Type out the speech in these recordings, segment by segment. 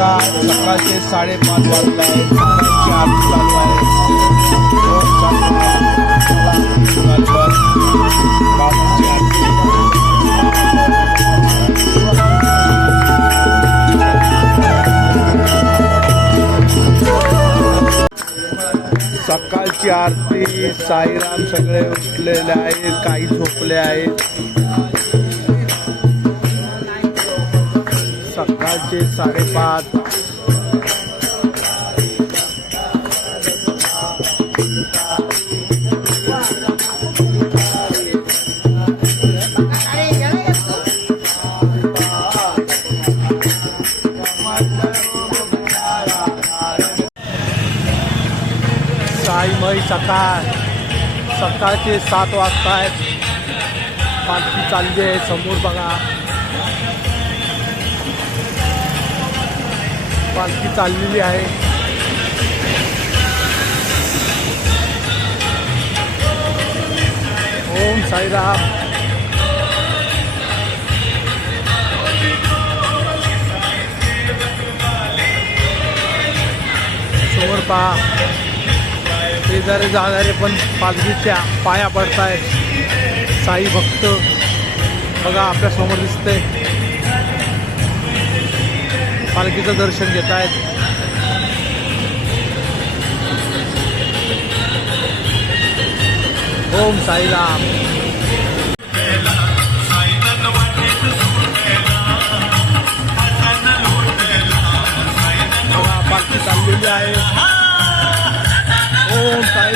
बघा सकाळचे साडेपाच वाजले आहेत. आरती चालू आहे सकाळची आरती साईराम सगळे उठलेले आहेत काही झोपले आहेत. सकाळचे साडेपाच. साईमय सकाळ. सकाळचे सात वाजता आहेत पालखी चालली आहे समोर बघा. पालखी चाललेली आहे. ओम साईराम. समोर पहा. शेजारी जाणारे पण पालखीच्या पाया पडतायत. साई भक्त. बघा आपल्यासमोर दिसतंय. पालखीचं दर्शन घेत आहेत ओम साईराम. पालखी चाललेली आहे. ओम साई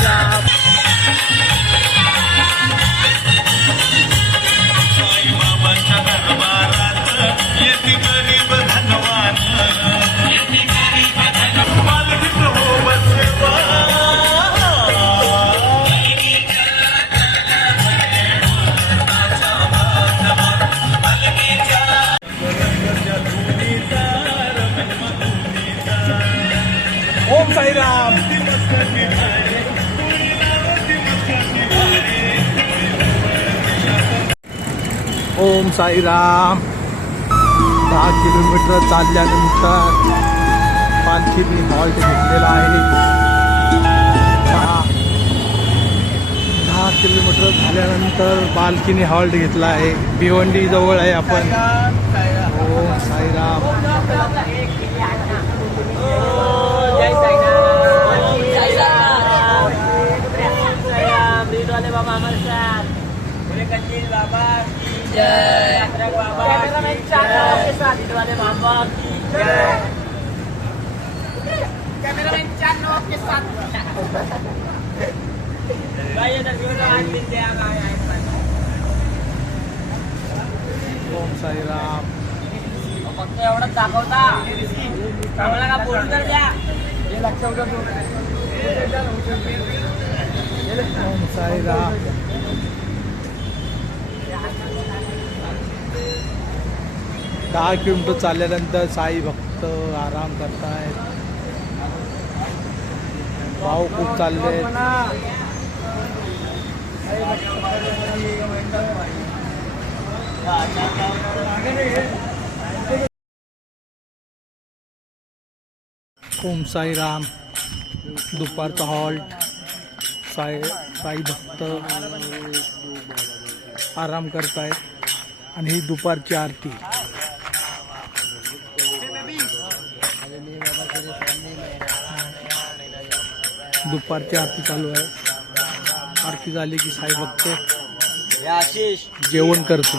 ओम साईराम. दहा किलोमीटर चालल्यानंतर पालखीने हॉल्ट घेतलेला आहे. दहा दहा किलोमीटर झाल्यानंतर पालखीने हॉल्ट घेतला आहे. भिवंडी जवळ आहे आपण. ओम साईराम बाबा हमारे साथ बोले कंदील बाबा की जय अकरक बाबा कैमरामैन चाचा के साथ ईद वाले बाबा की जय कैमरामैन चार लोग के साथ भाई इधर भी तो आज दिन दे आ गया है ओम साईराम फक्त एवढंच दाखवता. आम्हाला का बोलून तर द्या. साईराम दहा किलोमीटर चालल्यानंतर साई भक्त आराम करतायत. भाऊ खूप चालले ओम साईराम दुपारचा हॉल्ट साई साई भक्त आराम करतायत आणि ही दुपारची आरती. दुपारची आरती चालू आहे. आरती झाली की साई भक्त जेवण करतो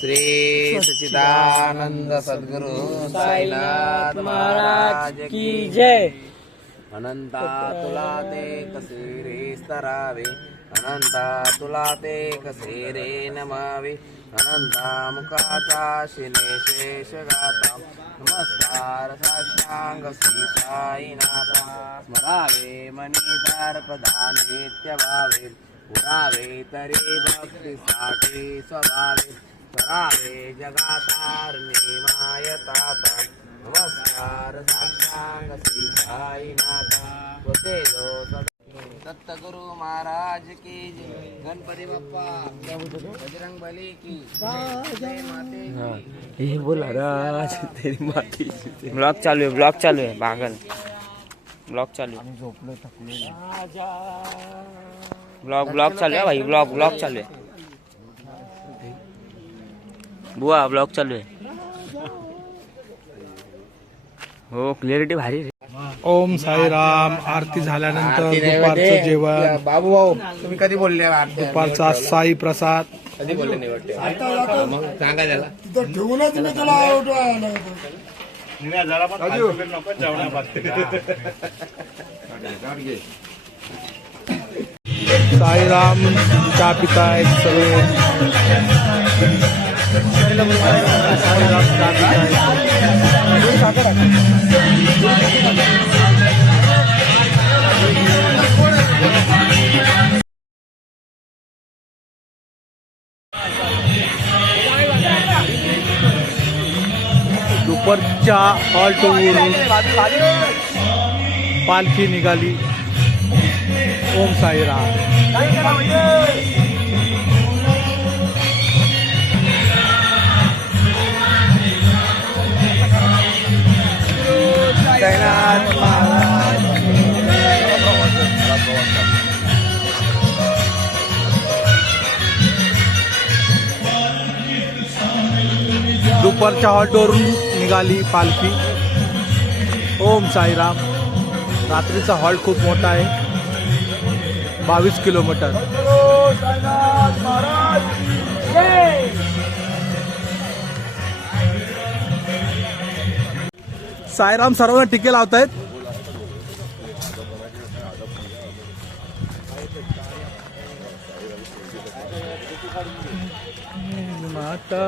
श्री सच्चिदानंद सद्गुरु साईनाथ महाराज की जय। अनंता तुला ते कसे रे स्तरावे अनंता तुला ते कसे रे नमावे अनंता मुखाचा शिने शेष गाता नमस्कार साष्टांग श्री साईनाथा स्मरावे मनी दर्पदान नित्य भावे। पुरावे तरी भक्तीसाठी स्वभावे स्वरावे जगातारणे मायताता नमस्कार साष्टांग श्री साईनाथा होते जो सदा दत्तगुरु महाराज की जय। गणपती बाप्पा बजरंग बली की जय। माते की। हे बोला राज तेरी माती ब्लॉग चालू आहे ब्लॉग चालू आहे पागल ब्लॉग चालू आहे ब्लॉग ब्लॉग चालू आहे भाई ब्लॉग ब्लॉग चालू आहे. बुवा ब्लॉग चालू आहे. हो क्लिअरिटी भारी रे ओम साईराम आरती झाल्यानंतर दुपारचं जेवण. बाबू भाऊ तुम्ही कधी बोलले दुपारचा साई प्रसाद. कधी बोलले निवडते मग सांगा त्याला. साईराम चहा पितायत सगळे. साईराम चहा पितायत दुपारच्या हॉल्टवरून पालखी निघाली. ओम साईराम. दुपारच्या हॉल्टवरून निघाली पालखी. ओम साईराम. रात्रीचा हॉल्ट खूप मोठा आहे. बावीस किलोमीटर. साईराम सर्वांना टिके लावतायत. माता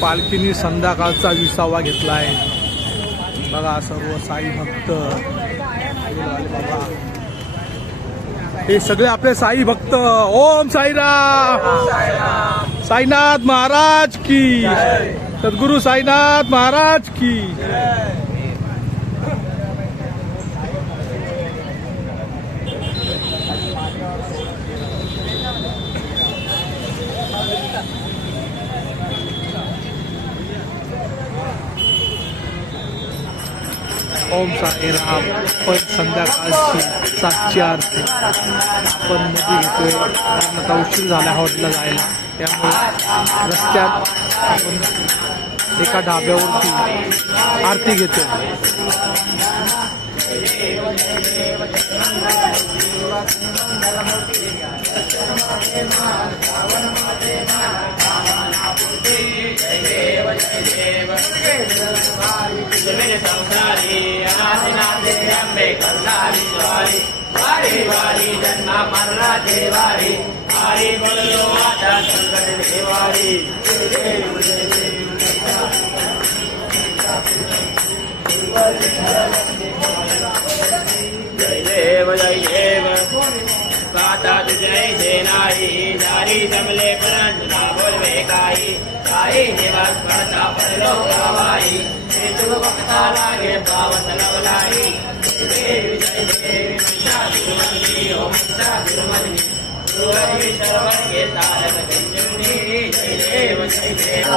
पालखीने संध्याकाळचा विसावा घेतला आहे बघा सर्व साई भक्त हे सगळे आपले साई भक्त. ओम साईराम. साईनाथ महाराज की. सद्गुरु साईनाथ महाराज की. ओम साईराम पण संध्याकाळची सातची आरती. आपण मध्ये घेतोय कारण आता उशीर झाला हॉटेलला जायला. त्यामुळे रस्त्यात आपण एका ढाब्यावरती आरती घेतो. देव విని సంసారి అనాథినాథి అంబే కల్లారి వారి వారి వారి జన్మ మరలా దేవారి వారి బలు మాత సంకట దేవారి జయ దేవ गाता जय सेनाई नारी जमले परंजना बोलवे काही. काही निवास पडता पडलो गावाई. हे तुम भक्ता लागे पावत लवलाई. देवी जय देवी पिता तिरुमली ओम पिता तिरुमली गुरुवरी शरवण के तारक चंजुनी जय देव जय देव.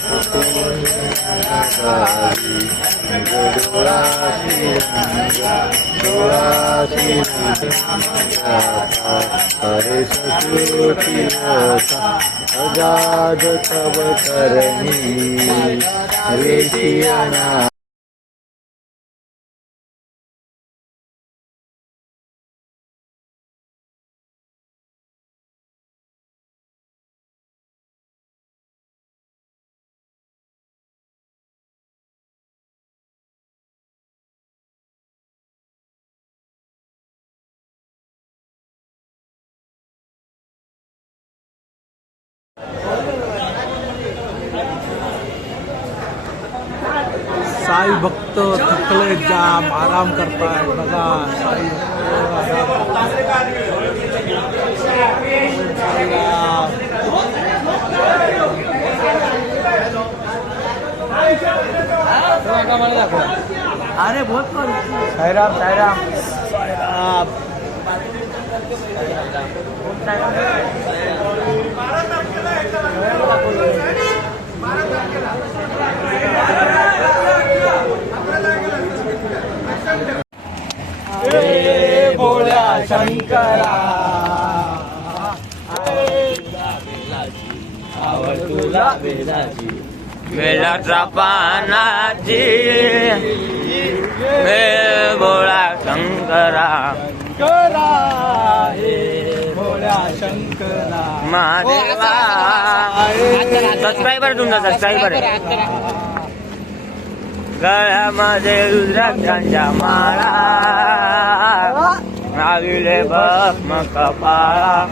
हरे सजाज अजाज तब करणी हरे सियाना साई भक्त थकले जाम आराम करताय बघा साई भक्त साईराम. साईराम. साईराम. साईराम हे भोळ्या शंकरा आवड तुला वेदाची वेलाचा पानाची हे बोळा शंकरा करा भोळ्या शंकरा महादेवा सबस्क्रायबर तुमचा सबस्क्रायबर आहे ગળામાં જે રુદ્રાક્ષ ગાંજા મારા. આવી લે ભસ્મ કપાળા.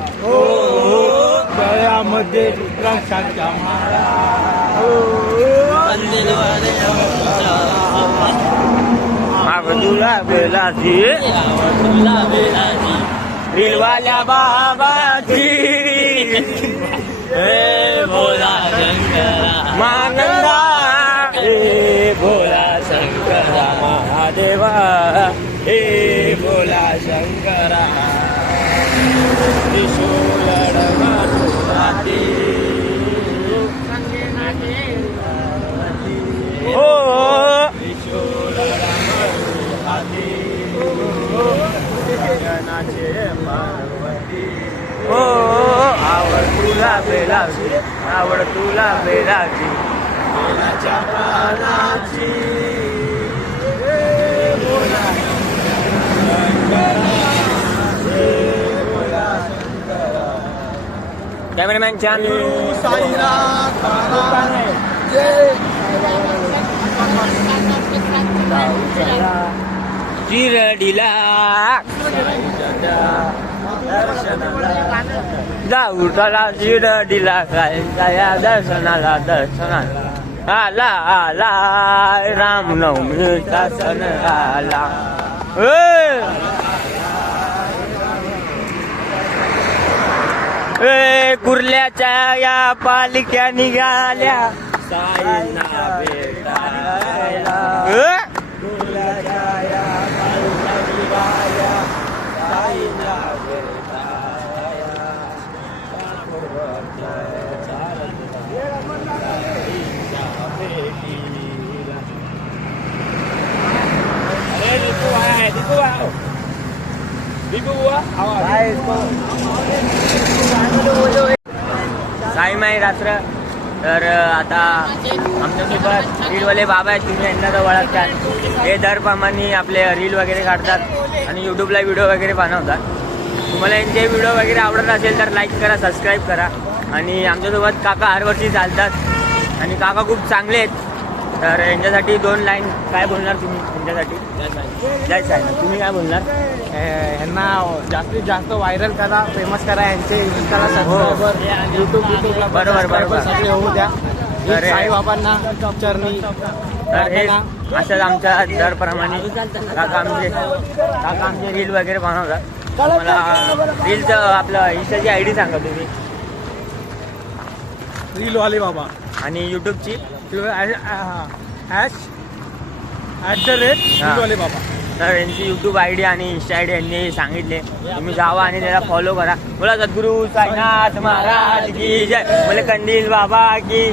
ગયા મધ્ય રુદ્રાક્ષ ગાંજા મારા. બાબાજી. ભોલા શંકરા. भोला शंकरा महादेवा हे भोला शंकरा हो आवड तुला बेलाची आवड तुला बेलाची बेलाच्या प्राणाची कॅमेरामॅन छान जाऊ चला शिरडीला काय दर्शनाला दर्शनाला आला आला रामनवमीचा सण आला. ए! ए कुर्ल्याच्या या पालिक्या निघाल्या. साईना भेटायला. ए! साई माई रात्र तर आता आमच्यासोबत रीलवाले बाबा आहेत तुम्ही यांना तर ओळखतात. हे दरप्रमाणे आपले रील वगैरे काढतात आणि यूट्यूबला व्हिडिओ वगैरे बनवतात. तुम्हाला यांचे व्हिडिओ वगैरे आवडत असेल तर लाईक करा सबस्क्राईब करा. आणि आमच्यासोबत काका हरवर्षी चालतात. आणि काका खूप चांगले आहेत. तर यांच्यासाठी दोन लाईन काय बोलणार तुम्ही यांच्यासाठी? जय साई तुम्ही काय बोलणार? ह्यांना जास्तीत जास्त व्हायरल करा फेमस करा यांचे इंस्टाला सबस्क्रायबर युट्यूब युट्यूबला. बरोबर, बरोबर. सगळे होऊ द्या. तर साईबाबांना चरणी तर हे असंच आमच्या दरप्रमाणे काका आमचे काका आमचे रील वगैरे बनवतात. मला रीलचं आपलं इंस्टाची आय डी सांगा तुम्ही. रीलवाले बाबा. आणि यूट्यूबची ॲट द रेट हा. रीलवाले बाबा. तर यांची यूट्यूब आय डी आणि इन्स्टा आय डी यांनी सांगितले. तुम्ही जावा आणि त्याला फॉलो करा. बोला सद्गुरू साईनाथ महाराज की जय. बोले कंदील बाबा की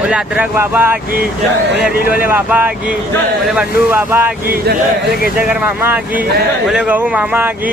बोले अद्रक बाबा की बोले रीलवाले बाबा की बोले बंडू बाबा की बोले केसरकर मामा की बोले गहू मामा की